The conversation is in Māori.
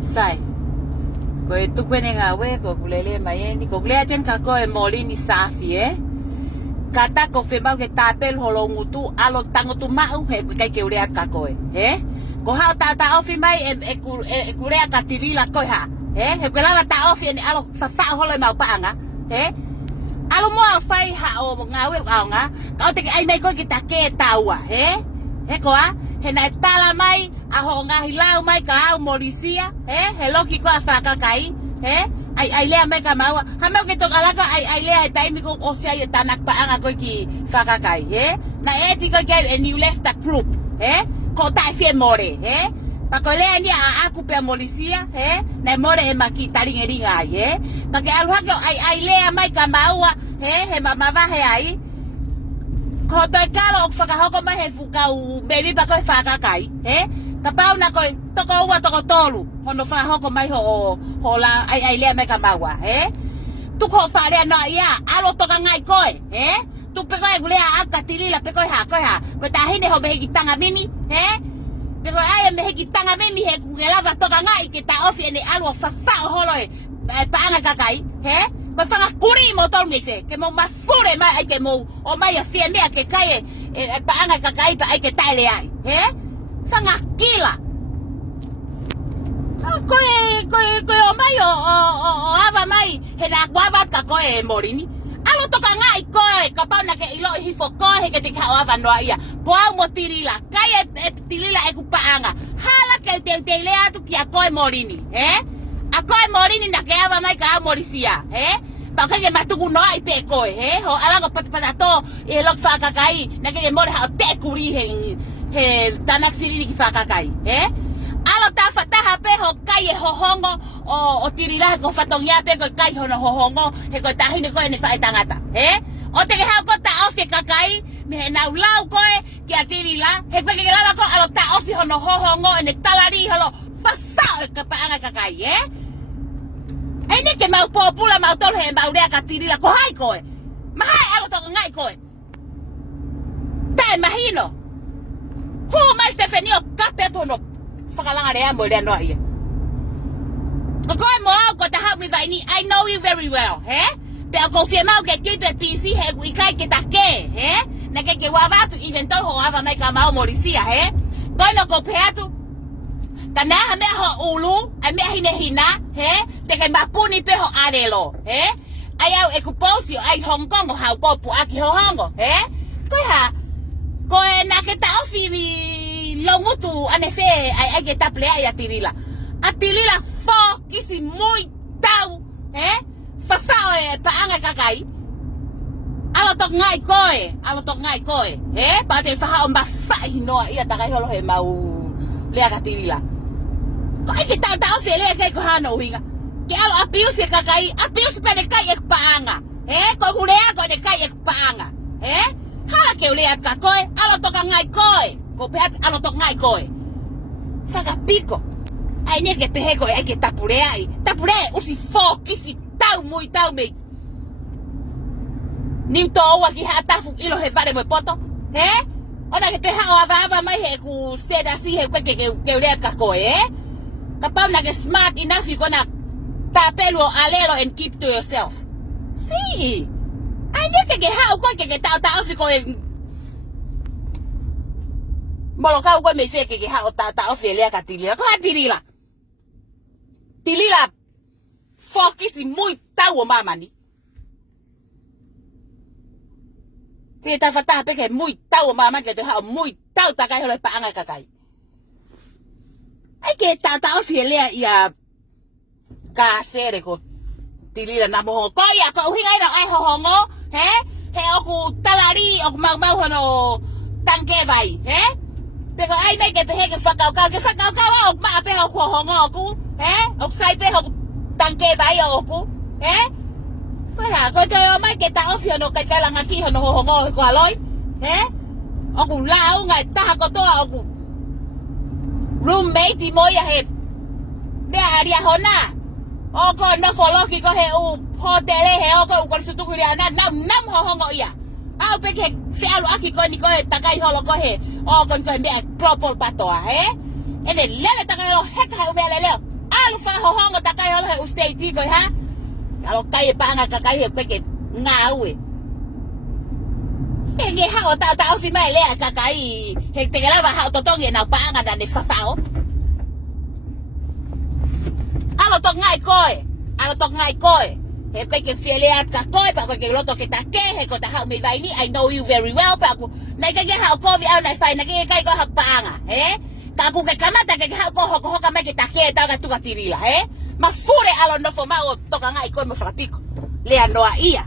sai ko tu kwene nga we ko kulele mai ni ko kulele ten ka ko e moli ni safi kata ko fe mau ke tapel holo ngutu alo tango tu mau he kai ke urea ka ko ko ha ta ofi mai e kulea ka tirila ko ha he kula ta ofi ni alo fa holo mau paanga alo mo fai ha o nga we nga ka te ai mai ko ki ta ke taua he ko a he na tala mai a ho nga hilau mai ka au molisia he loki ko a fa ka kai ai lea mai ka maua ha mau ke to alaka ai lea tai mi ko o sia ye tanak pa anga ko ki fa ka kai na eti ko ke and you left the group ko ta fie more pa ko lea ni a aku pe molisia na more e maki taringa ringa pa ke alu ha ai lea mai ka maua he mama va he ai ko to kalo fa ka hoko mai he fuka u baby pa ko fa ka kai ka pau na ko to ko wa to ko tolu hono fa hoko mai ho la ai le mai ka mawa tu ko fa le no ya alo to ka ngai ko tu pe ko e gule a ka tili la pe ko ha ko ta hine ho be gitanga mimi pe ko ai me gitanga mimi he ku ngela va to ka ngai ke ta ofi ni alo fa holo pa anga ka kai ko fa kuri mo to mi se ke mo mafure mai ai ke mo o mai a fie me ke kai pa anga ka kai pa ai ke tai le ai sanga kila ko o mai o ava mai he na guava ka ko e morini alo to ka ngai ko ka pa na ke ilo hi fo ko he ke te ka ava no ia ko au mo tirila kai e tirila e ku paanga hala ke te le atu ki a ko e morini a ko e morini na ke ava mai ka morisia pa ka ke matuku no ai pe ko ho ala ko pata to e lo fa ka kai na ke mori ha te kuri he tanak siri ki fa ka kai alo ta fata hape ho kai ho hongo o tirila ko fatongia pe ko kai ho no ho hongo he ko ta hine ko ne fa tangata o te ha ko ta ofi ka kai me na ulau ko ki tirila he ko ke la ko alo ta ofi ho no ho hongo ne talari ho fa sa ka pa anga ka kai ai ne ke mau popula mau tol he mau le ka tirila ko hai ko ma hai alo to ngai ko ta imagino hu mai se fenio kapeto no fakalanga le amo le no ia ko mo ko ta help me vai ni I know you very well pe ko fie mau ke keep PC he we kai ke ta ke na ke wa va tu invento ho ava mai ka mau morisia ko no ko peatu kana ha me ho ulu ai me hine hina te ke mapuni pe ho arelo ai au e kuposio ai Hong Kong ho ha ko pu aki ho hongo ko ha ko na ke ta ofi longo tu ane fe ai ke ta plea ya tirila a tirila fo kisi muy tau fa pa anga kakai alo tok ngai koe pa te fa ha ba fa no ia ta kai holo he mau le ka tirila ko ai ke ta ofi le ke ko ha no winga ke alo apius e kakai apius pe de kai ek pa anga ko gulea ko de kai ek pa anga hala ke le ka koe alo tok ngai koe ko peat alo tok ngai koe saka piko ai ne ke pehe koe ai ke tapure usi fo kisi tau muy tau me ni to wa ki hata fu ilo he vale mo poto ona ke peha o ava mai he ku steda si he ke le ka koe kapau na ke smart enough you gonna tapelo alelo and keep to yourself si ai ne ke ha ko ke ta ofi ko Molo ka ugo me fe ke ha o ta ofi le ka tirila ko tirila focus muy tau mama ni te ta fata pe ke muy tau mama ke te ha muy tau ta kai ho le pa anga ka kai ai ke ta ofi le ia ka sere ko tirila na mo ko ya ko hinga ira ai ho hongo he o ku talari o mau hono tanke vai pero ai me ke pehe ke fakau o ma pe ho hongo ku o sai pe ho tanke vai o ku ko ha ko te o mai ke ta ofi no ka la ngaki ho no hongo ko aloi o ku lau ngai ta ko to o ku roommate mo ya he de aria hona o ko no follow ki ko he u hotel he o ko ko su tu ku ria nam ho hongo ia au pe ke se alu aki ko ni ko takai holo ko he o kon ko me propol patoa ene lele takai lo heka me lele alu whahonga takai alo he ustei tiko ha. Alo kai e paanga kakai he kweke ngā ue. He nge hao tau fi mai lea kakai he te lawa hao totongi e nau paanga na ne whawhao. Alo tok ngai koe. Alo tok ngai koe. He kweke whielea ka koe pa kweke loto ke ta ke he ko ta hao me vai ni. I know you very well pa ku. Nai kake hao kovi au nai whai na ke kai ko hao paanga. He? Ka ku ke kamata ke hao ko hoko hoka mai ke ta ke tau ka tuka tirila. He? Ma fure alo nofo ma o toka ngai koe mo whakapiko. Lea noa ia.